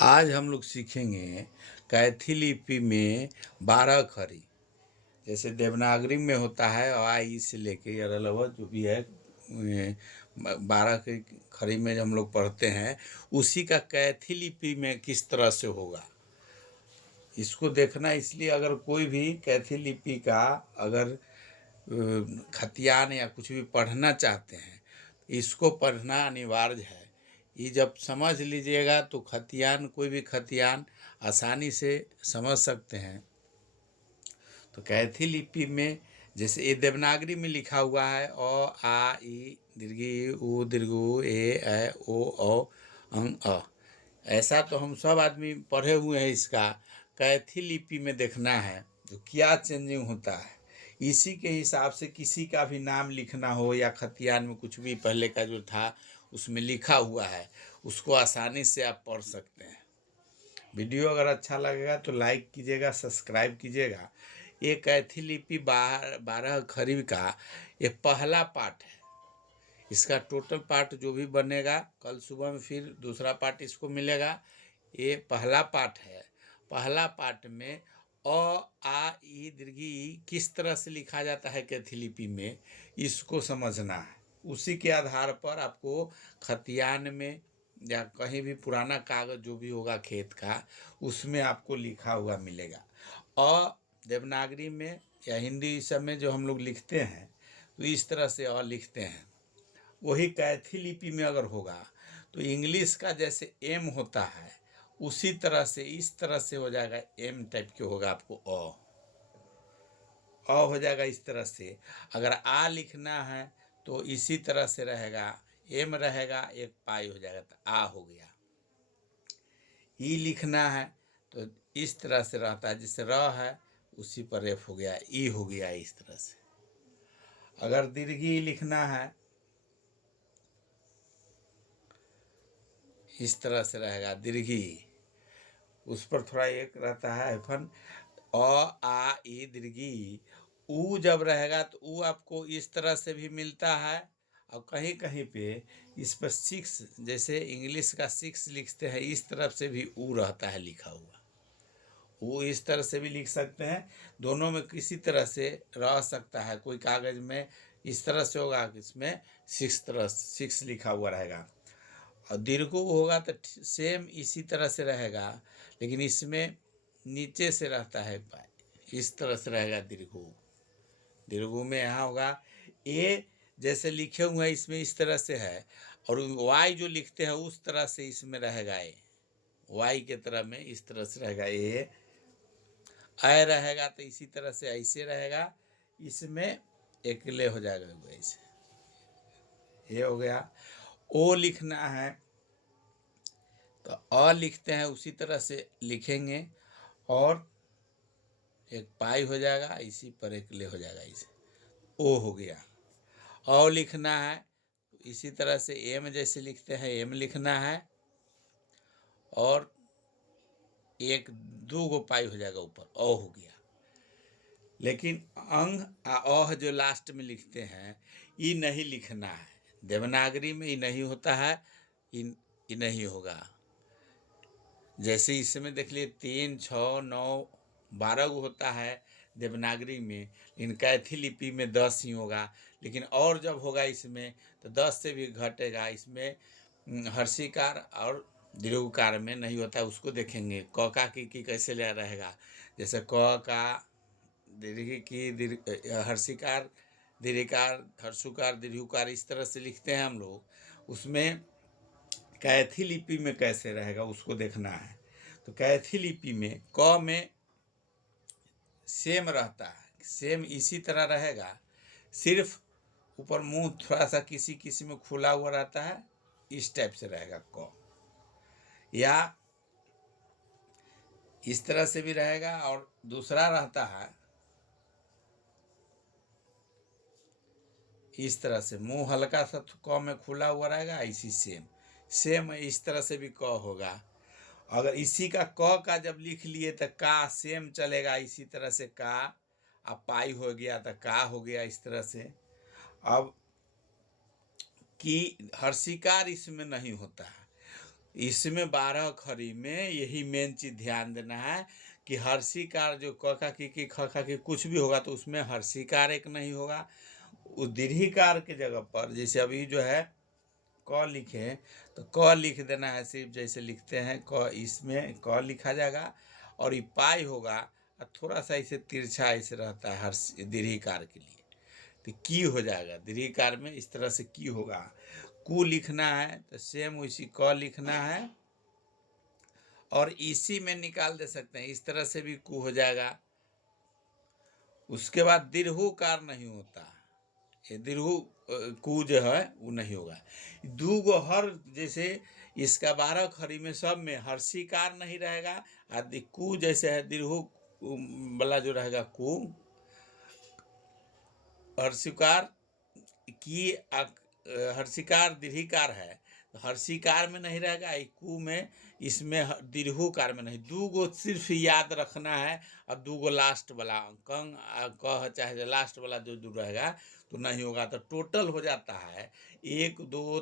आज हम लोग सीखेंगे कैथी लिपि में 12 खड़ी। जैसे देवनागरी में होता है आ ई से लेके अरलवा जो भी है 12 की खड़ी में हम लोग पढ़ते हैं, उसी का कैथी लिपि में किस तरह से होगा इसको देखना। इसलिए अगर कोई भी कैथी लिपि का अगर खतियान या कुछ भी पढ़ना चाहते हैं, इसको पढ़ना अनिवार्य है। ये जब समझ लीजिएगा तो खतियान, कोई भी खतियान आसानी से समझ सकते हैं। तो कैथी लिपि में जैसे ये देवनागरी में लिखा हुआ है अ आ ई दीर्घी उ दीर्घ ए ऐ ओ औ अंग अ, ऐसा तो हम सब आदमी पढ़े हुए हैं। इसका कैथी लिपि में देखना है तो क्या चेंजिंग होता है, इसी के हिसाब से किसी का भी नाम लिखना हो या खतियान में कुछ भी पहले का जो था उसमें लिखा हुआ है, उसको आसानी से आप पढ़ सकते हैं। वीडियो अगर अच्छा लगेगा तो लाइक कीजिएगा, सब्सक्राइब कीजिएगा। ये कैथी लिपि 12 खड़ी का ये पहला पार्ट है। इसका टोटल पार्ट जो भी बनेगा कल सुबह में फिर दूसरा पार्ट इसको मिलेगा। ये पहला पार्ट है। पहला पार्ट में अ आ ई दीर्घी ई किस तरह से लिखा जाता है कैथी लिपि में, इसको समझना है। उसी के आधार पर आपको खतियान में या कहीं भी पुराना कागज जो भी होगा खेत का, उसमें आपको लिखा हुआ मिलेगा। देवनागरी में या हिंदी सब में जो हम लोग लिखते हैं तो इस तरह से लिखते हैं। वही कैथी लिपि में अगर होगा तो इंग्लिश का जैसे एम होता है उसी तरह से इस तरह से हो जाएगा। एम टाइप के होगा, आपको अ हो जाएगा इस तरह से। अगर आ लिखना है तो इसी तरह से रहेगा, एम रहेगा, एक पाई हो जाएगा तो आ हो गया। ई लिखना है तो इस तरह से रहता है, जैसे र है उसी पर एफ हो गया, ई हो गया इस तरह से। अगर दीर्घी लिखना है इस तरह से रहेगा दीर्घी, उस पर थोड़ा एक रहता है फन अ आ ई दीर्घी। ऊ जब रहेगा तो ऊ आपको इस तरह से भी मिलता है, और कहीं कहीं पे इस पर 6 जैसे इंग्लिश का 6 लिखते हैं इस तरफ से भी ऊ रहता है लिखा हुआ। वो इस तरह से भी लिख सकते हैं, दोनों में किसी तरह से रह सकता है। कोई कागज में इस तरह से होगा, इसमें 6 लिखा हुआ रहेगा। और दीर्घो होगा तो सेम इसी तरह से रहेगा, लेकिन इसमें नीचे से रहता है पाई, इस तरह से रहेगा दीर्घो। दीर्घो में यहाँ होगा ए जैसे लिखे हुए हैं इसमें इस तरह से है, और वाई जो लिखते हैं उस तरह से इसमें रहेगा। ए वाई के तरह में इस तरह से रहेगा। ए ऐ रहेगा तो इसी तरह से ऐसे रहेगा, इसमें एकले हो जाएगा ऐसे। ये हो गया। ओ लिखना है तो अ लिखते हैं उसी तरह से लिखेंगे, और एक पाई हो जाएगा, इसी पर एक ले हो जाएगा, इसे ओ हो गया। औ लिखना है तो इसी तरह से एम जैसे लिखते हैं एम लिखना है, और एक 2 गो पाई हो जाएगा ऊपर, ओ हो गया। लेकिन अंग अह जो लास्ट में लिखते हैं ये नहीं लिखना है। देवनागरी में ये नहीं होता है, ये नहीं होगा। जैसे इसमें देख लिए 3 6 9 12 गो होता है देवनागरी में, लेकिन कैथी लिपि में 10 ही होगा। लेकिन और जब होगा इसमें तो 10 से भी घटेगा। इसमें हर्षिकार और दीर्घकार में नहीं होता, उसको देखेंगे। क का की कैसे ले रहेगा, जैसे क का दीर्घी की हर्षिकार दीर्घकार हर्षुकार दीर्घकार इस तरह से लिखते हैं हम लोग। उसमें कैथी लिपि में कैसे रहेगा उसको देखना है। तो कैथी लिपि में क में सेम रहता है, सेम इसी तरह रहेगा, सिर्फ ऊपर मुंह थोड़ा सा किसी किसी में खुला हुआ रहता है, इस टाइप से रहेगा क। या इस तरह से भी रहेगा, और दूसरा रहता है इस तरह से, मुंह हल्का सा क में खुला हुआ रहेगा, इसी सेम इस तरह से भी क होगा। अगर इसी का क का जब लिख लिए तो का सेम चलेगा, इसी तरह से का। अब पाई हो गया तो का हो गया इस तरह से। अब की हर्षिकार इसमें नहीं होता है, इसमें 12 खड़ी में यही मेन चीज ध्यान देना है कि हर्षिकार जो क का की ख का की कुछ भी होगा तो उसमें हर्षिकार एक नहीं होगा। उस दीर्घिकार के जगह पर जैसे अभी जो है क लिखे तो क लिख देना है, सिर्फ जैसे लिखते हैं क, इसमें क लिखा जाएगा और ये पाई होगा और थोड़ा सा इसे तिरछा ऐसे रहता है हर दीर्घिकार के लिए, तो की हो जाएगा। दीर्घिकार में इस तरह से की होगा। कु लिखना है तो सेम उसी क लिखना है और इसी में निकाल दे सकते हैं, इस तरह से भी कु हो जाएगा। उसके बाद दीर्घुकार नहीं होता, ये दीर्घु कु जो है वो नहीं होगा। दू गो हर जैसे इसका 12 खड़ी में सब में हर्षिकार नहीं रहेगा, आदि कु जैसे है दीर्घु वाला जो रहेगा कु, हर्षिकार की हर्षिकार दीर्घिकार है तो हर्षिकार में नहीं रहेगा, कु में, इसमें दीर्घुकार में नहीं। दू गो सिर्फ याद रखना है और दू गो लास्ट वाला कंग कह चाहे लास्ट वाला जो दू रहेगा तो नहीं होगा। तो टोटल हो जाता है 1 2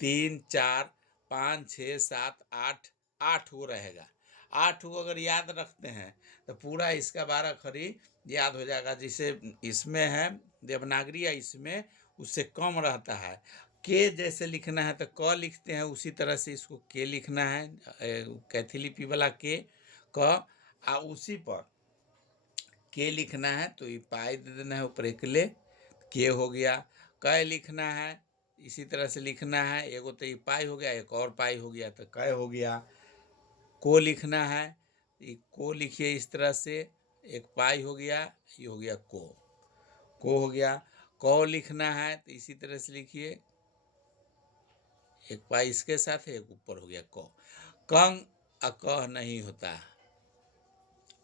3 4 5 6 7 8, 8 गो रहेगा। 8 गो अगर याद रखते हैं तो पूरा इसका 12 खड़ी याद हो जाएगा। जिसे इसमें है देवनागरी या इसमें उससे कम रहता है। के जैसे लिखना है तो क लिखते हैं, उसी तरह से इसको के लिखना है, कैथी लिपि वाला के क, उसी पर के लिखना है तो ये पाई दे देना है ऊपर एक ले, के हो गया। क लिखना है इसी तरह से लिखना है, एगो तो ये पाई हो गया, एक और पाई हो गया तो क हो गया। को लिखना है, ये को लिखिए इस तरह से, एक पाई हो गया, ये हो गया को हो गया। क लिखना है तो इसी तरह से लिखिए, एक पाई इसके साथ है, एक ऊपर हो गया क। कंग अकह नहीं होता,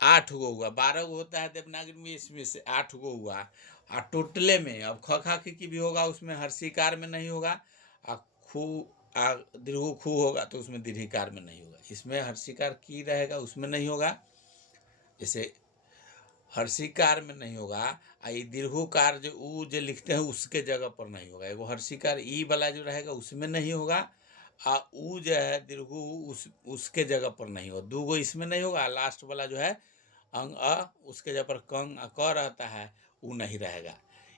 8 गो हुआ, 12 गो होता है देवनागरी में, इसमें से 8 गो हुआ। और टोटले में अब ख खा की भी होगा उसमें हर्षिकार में नहीं होगा, और खू दीर्घु खू होगा तो उसमें दीर्घिकार में नहीं होगा। इसमें हर्षिकार की रहेगा उसमें नहीं होगा, जैसे हर्षिकार में नहीं होगा। ये दीर्घुकार जो ऊ जो लिखते हैं उसके जगह पर नहीं होगा। एगो हर्षिकार ई वाला जो रहेगा उसमें नहीं होगा, ऊ जो है दीर्घु उसके जगह पर नहीं होगा। दू गो इसमें नहीं होगा, लास्ट वाला जो है अंग उसके जगह पर कंग क रहता है, वो नहीं रहेगा।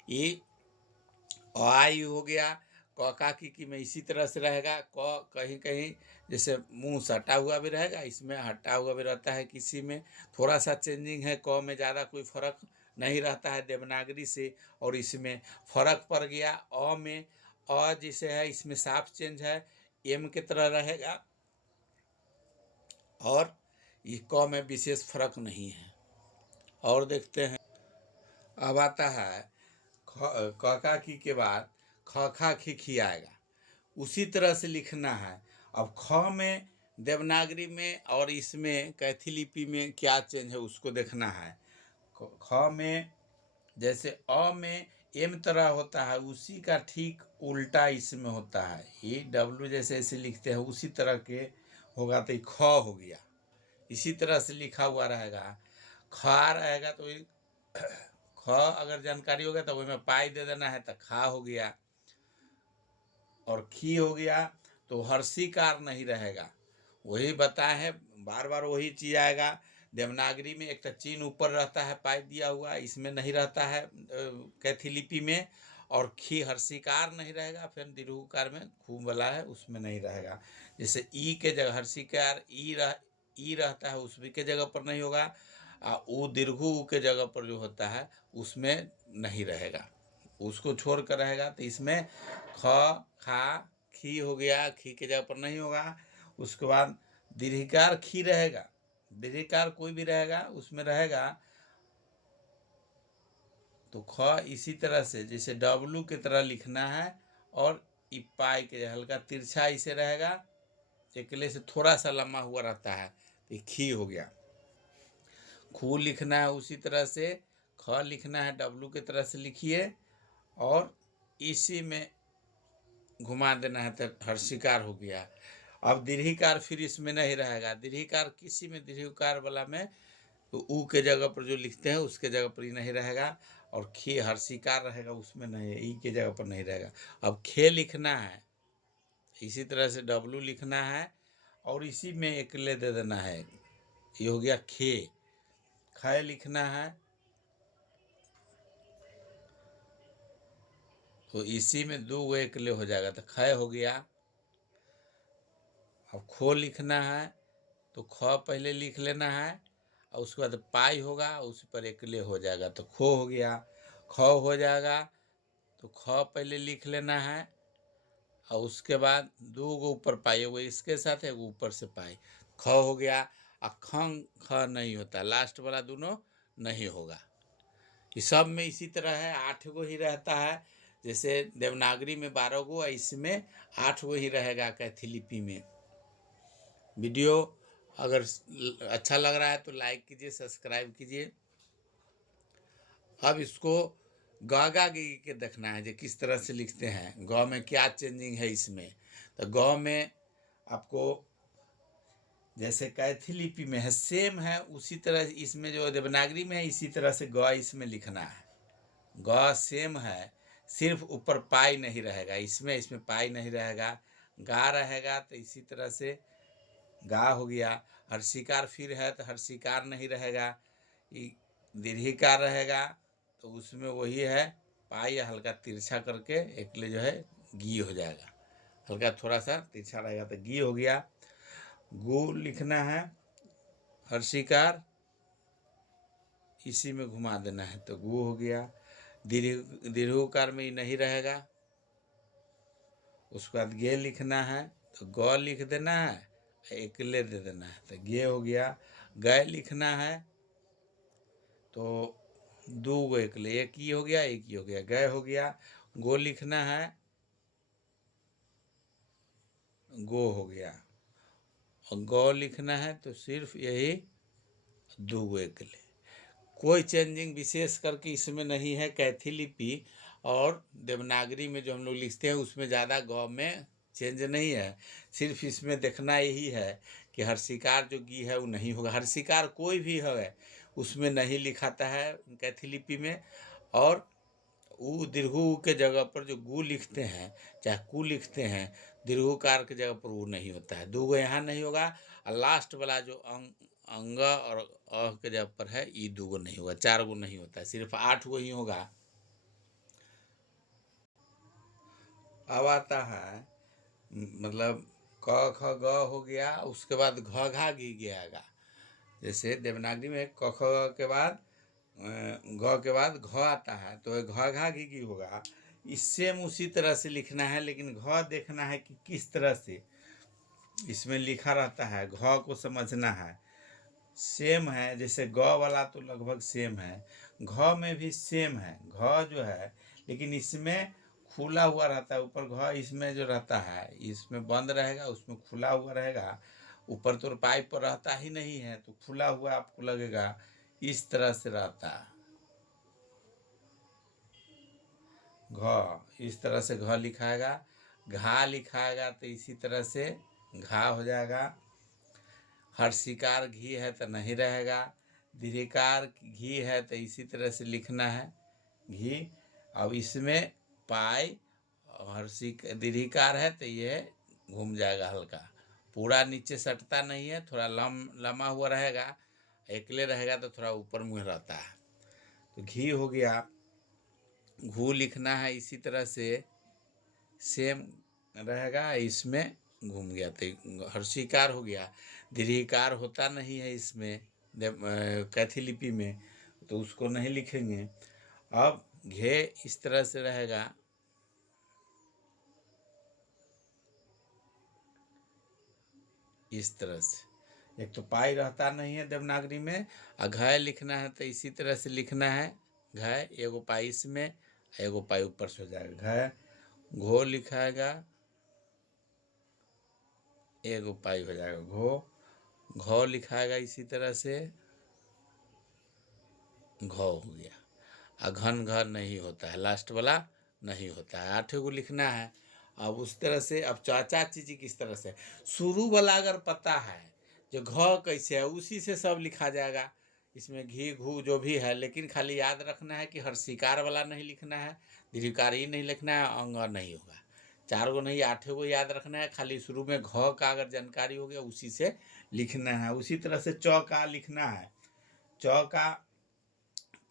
ये आई हो गया। क का की में इसी तरह से रहेगा। क कहीं कहीं जैसे मुंह सटा हुआ भी रहेगा, इसमें हटा हुआ भी रहता है, किसी में थोड़ा सा चेंजिंग है। क में ज़्यादा कोई फर्क नहीं रहता है देवनागरी से, और इसमें फर्क पड़ गया। अ में जैसे है इसमें साफ चेंज है, एम की तरह रहेगा, और ये क में विशेष फर्क नहीं है। और देखते हैं अब आता है क का की के बाद ख खा खी आएगा, उसी तरह से लिखना है। अब ख में देवनागरी में और इसमें कैथी लिपि में क्या चेंज है उसको देखना है। ख में जैसे अ में एम तरह होता है, उसी का ठीक उल्टा इसमें होता है। ये डब्लू जैसे ऐसे लिखते हैं उसी तरह के होगा, तो ख हो गया, इसी तरह से लिखा हुआ रहेगा। खा रहेगा तो ख अगर जानकारी होगा तो उसमें पाई दे देना है तो खा हो गया, और खी हो गया तो हर्षिकार नहीं रहेगा। वही बताए हैं, बार बार वही चीज आएगा। देवनागरी में एक तो चिन्ह ऊपर रहता है पाई दिया हुआ, इसमें नहीं रहता है कैथी लिपि में, और खी हर्षिकार नहीं रहेगा। फिर दीर्घकार में खूब वाला है उसमें नहीं रहेगा। जैसे ई के जगह हर्षिकार ई रहता है उसमें के जगह पर नहीं होगा, ऊ दीर्घु के जगह पर जो होता है उसमें नहीं रहेगा, उसको छोड़ कर रहेगा। तो इसमें ख खा खी हो गया, खी के जगह पर नहीं होगा। उसके बाद दीर्घिकार खी रहेगा, दीर्घिकार कोई भी रहेगा उसमें रहेगा। तो ख इसी तरह से जैसे डब्लू की तरह लिखना है, और पाई के हल्का तिरछा इसे रहेगा, एकले से थोड़ा सा लम्बा हुआ रहता है, तो खी हो गया। खू लिखना है उसी तरह से, ख लिखना है डब्लू की तरह से लिखिए, और इसी में घुमा देना है तो हर्षिकार हो गया। अब दीर्घिकार फिर इसमें नहीं रहेगा। दीर्घिकार किसी में दीर्घिकार वाला में तो ऊ के जगह पर जो लिखते हैं उसके जगह पर ही नहीं रहेगा, और खे हर्षिकार रहेगा उसमें नहीं, ई के जगह पर नहीं रहेगा। अब खे लिखना है इसी तरह से डब्लू लिखना है, और इसी में एक ले दे देना है। ये हो गया खे। खय लिखना है तो इसी में 2 गो एक ले हो जाएगा, तो खय हो गया। अब खो लिखना है तो ख पहले लिख लेना है और उसके बाद पाई होगा, उस पर एक ले हो जाएगा तो खो हो गया। ख हो जाएगा तो ख पहले लिख लेना है और उसके बाद 2 गो ऊपर पाई, एगो इसके साथ एगो ऊपर से पाई, ख हो गया। और खंग ख नहीं होता, लास्ट वाला दोनों नहीं होगा। ये सब में इसी तरह है, 8 गो ही रहता है। जैसे देवनागरी में 12 गो, इसमें 8 गो ही रहेगा कैथी लिपि में। वीडियो अगर अच्छा लग रहा है तो लाइक कीजिए, सब्सक्राइब कीजिए। अब इसको ग गा गी के देखना है जो किस तरह से लिखते हैं, ग में क्या चेंजिंग है इसमें। तो ग में आपको जैसे कैथी लिपि में है सेम है, उसी तरह इसमें जो देवनागरी में है इसी तरह से ग इसमें लिखना है। ग सेम है, सिर्फ ऊपर पाई नहीं रहेगा, इसमें पाई नहीं रहेगा। गा रहेगा तो इसी तरह से गा हो गया। हर्षिकार फिर है तो हर्षिकार नहीं रहेगा, दीर्घिकार रहेगा तो उसमें वही है पाई, हल्का तिरछा करके एक ले जो है गी हो जाएगा, हल्का थोड़ा सा तिरछा रहेगा तो गी हो गया। गु लिखना है हर्षिकार, इसी में घुमा देना है तो गु हो गया। दीर्घकार में नहीं रहेगा। उसके बाद गे लिखना है तो ग लिख देना है, एक ले दे देना है तो गे हो गया। गय लिखना है तो 2 गो एक ले, एक ही हो गया एक ही हो गया, गय हो गया। गो लिखना है, गो हो गया। और गौ लिखना है तो सिर्फ यही 2 गो एक ले। कोई चेंजिंग विशेष करके इसमें नहीं है। कैथी लिपि और देवनागरी में जो हम लोग लिखते हैं उसमें ज़्यादा ग में चेंज नहीं है। सिर्फ इसमें देखना यही है कि हर्षिकार जो गी है वो नहीं होगा। हर्षिकार कोई भी है उसमें नहीं लिखाता है कैथी लिपि में। और ऊ दीर्घु के जगह पर जो गु लिखते हैं चाहे कु लिखते हैं, दीर्घुकार के जगह पर वो नहीं होता है। 2 गो यहाँ नहीं होगा और लास्ट वाला जो अंग और अ के जगह पर है ये 2 गो नहीं होगा, 4 गो नहीं होता है, सिर्फ 8 गो ही होगा। अब आता है मतलब क ख ग हो गया, उसके बाद घ घा गी गया। जैसे देवनागरी में क ख के बाद घ के बाद घ आता है तो घ घा घी होगा। इस सेम उसी तरह से लिखना है, लेकिन घ देखना है कि किस तरह से इसमें लिखा रहता है, घ को समझना है। सेम है, जैसे ग वाला तो लगभग सेम है, घ में भी सेम है। घ जो है लेकिन इसमें खुला हुआ रहता है ऊपर, घ इसमें जो रहता है इसमें बंद रहेगा, उसमें खुला हुआ रहेगा। ऊपर तो पाइप पर रहता ही नहीं है तो खुला हुआ आपको लगेगा, इस तरह से रहता है। घ इस तरह से घ लिखाएगा। घा लिखाएगा तो इसी तरह से घा हो जाएगा। हर्षिकार घी है तो नहीं रहेगा। दीर्घिकार घी है तो इसी तरह से लिखना है घी। अब इसमें पाई हर्षिक दीर्घिकार है तो ये घूम जाएगा, हल्का पूरा नीचे सटता नहीं है, थोड़ा लम्बा हुआ रहेगा। एकले रहेगा तो थोड़ा ऊपर मुँह रहता है तो घी हो गया। घू लिखना है इसी तरह से सेम रहेगा, इसमें घूम गया तो हर्षिकार हो गया। दीर्घिकार होता नहीं है इसमें कैथी लिपि में तो उसको नहीं लिखेंगे। अब घे इस तरह से रहेगा, इस तरह से। एक तो पाई रहता नहीं है देवनागरी में, और घय लिखना है तो इसी तरह से लिखना है। घय एगो पाई इसमें एगो पाई ऊपर से हो जाएगा। घय घो लिखाएगा, एगो पाई हो जाएगा घो। घो लिखाएगा इसी तरह से, घो हो गया। और घन घर नहीं होता है, लास्ट वाला नहीं होता है। 8 गो लिखना है। अब उस तरह से अब चाचा चीजी किस तरह से, शुरू वाला अगर पता है जो घ कैसे है उसी से सब लिखा जाएगा। इसमें घी घू जो भी है, लेकिन खाली याद रखना है कि हर्षिकार वाला नहीं लिखना है, दीर्घिकार ही नहीं लिखना है, अंग नहीं होगा। 4 गो नहीं 8 गो याद रखना है। खाली शुरू में घ का अगर जानकारी हो गया उसी से लिखना है। उसी तरह से च का लिखना है। च का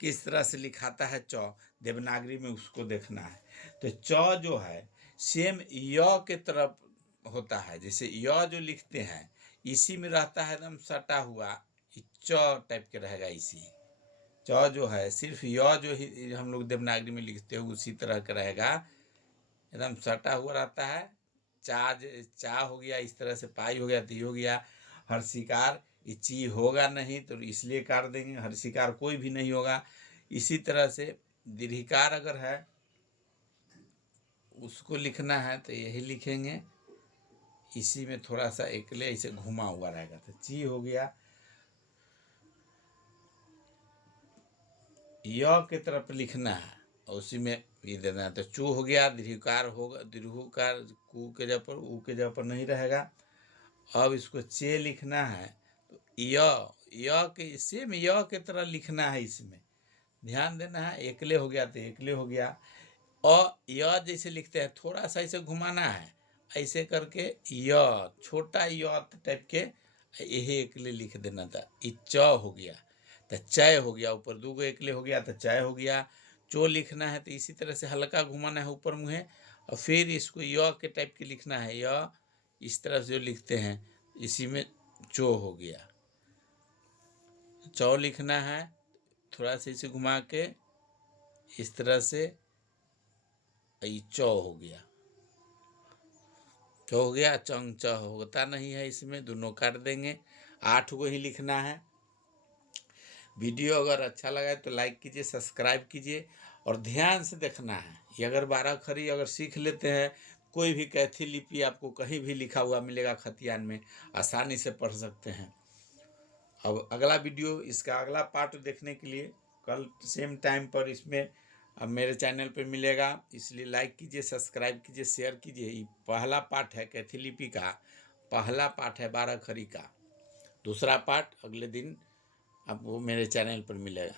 किस तरह से लिखाता है च, देवनागरी में उसको देखना है। तो च जो है सेम य के तरफ होता है। जैसे य जो लिखते हैं इसी में रहता है एकदम सटा हुआ, च टाइप के रहेगा। इसी च जो है सिर्फ य जो ही हम लोग देवनागरी में लिखते हैं उसी तरह का रहेगा, एकदम सटा हुआ रहता है। चा हो गया, इस तरह से पाई हो गया, ती हो गया। हर्षिकार ये ची होगा नहीं तो इसलिए काट देंगे, हर्षिकार कोई भी नहीं होगा। इसी तरह से दीर्घिकार अगर है उसको लिखना है तो यही लिखेंगे। इसी में थोड़ा सा एकले ऐसे घुमा हुआ रहेगा तो ची हो गया। य के तरफ लिखना है और उसी में ये देना है तो चू हो गया। दीर्घकार होगा, दीर्घकार कू के जगह पर ऊ के जगह पर नहीं रहेगा। अब इसको चे लिखना है तो य के सेम य के तरह लिखना है। इसमें ध्यान देना है, एकले हो गया तो एकले हो गया। य जैसे लिखते हैं थोड़ा सा ऐसे घुमाना है, ऐसे करके य छोटा य टाइप के यही एकले लिख देना था। च हो गया तो चय हो गया, ऊपर 2 गो एकले हो गया तो चय हो गया। चो लिखना है तो इसी तरह से हल्का घुमाना है ऊपर मुँहे और फिर इसको य के टाइप के लिखना है। य इस तरह से जो लिखते हैं इसी में चो हो गया। चौ लिखना है थोड़ा सा इसे घुमा के इस तरह से, चौ हो गया। चौ हो गया। चंग च होता नहीं है, इसमें दोनों काट देंगे। 8 को ही लिखना है। वीडियो अगर अच्छा लगा तो लाइक कीजिए, सब्सक्राइब कीजिए और ध्यान से देखना है। ये अगर 12 अक्षरी अगर सीख लेते हैं, कोई भी कैथी लिपि आपको कहीं भी लिखा हुआ मिलेगा खतियान में, आसानी से पढ़ सकते हैं। अब अगला वीडियो, इसका अगला पार्ट देखने के लिए कल सेम टाइम पर इसमें अब मेरे चैनल पर मिलेगा। इसलिए लाइक कीजिए, सब्सक्राइब कीजिए, शेयर कीजिए। ये पहला पार्ट है कैथी लिपि का, पहला पार्ट है 12 अक्षरी का। दूसरा पार्ट अगले दिन आपको मेरे चैनल पर मिलेगा।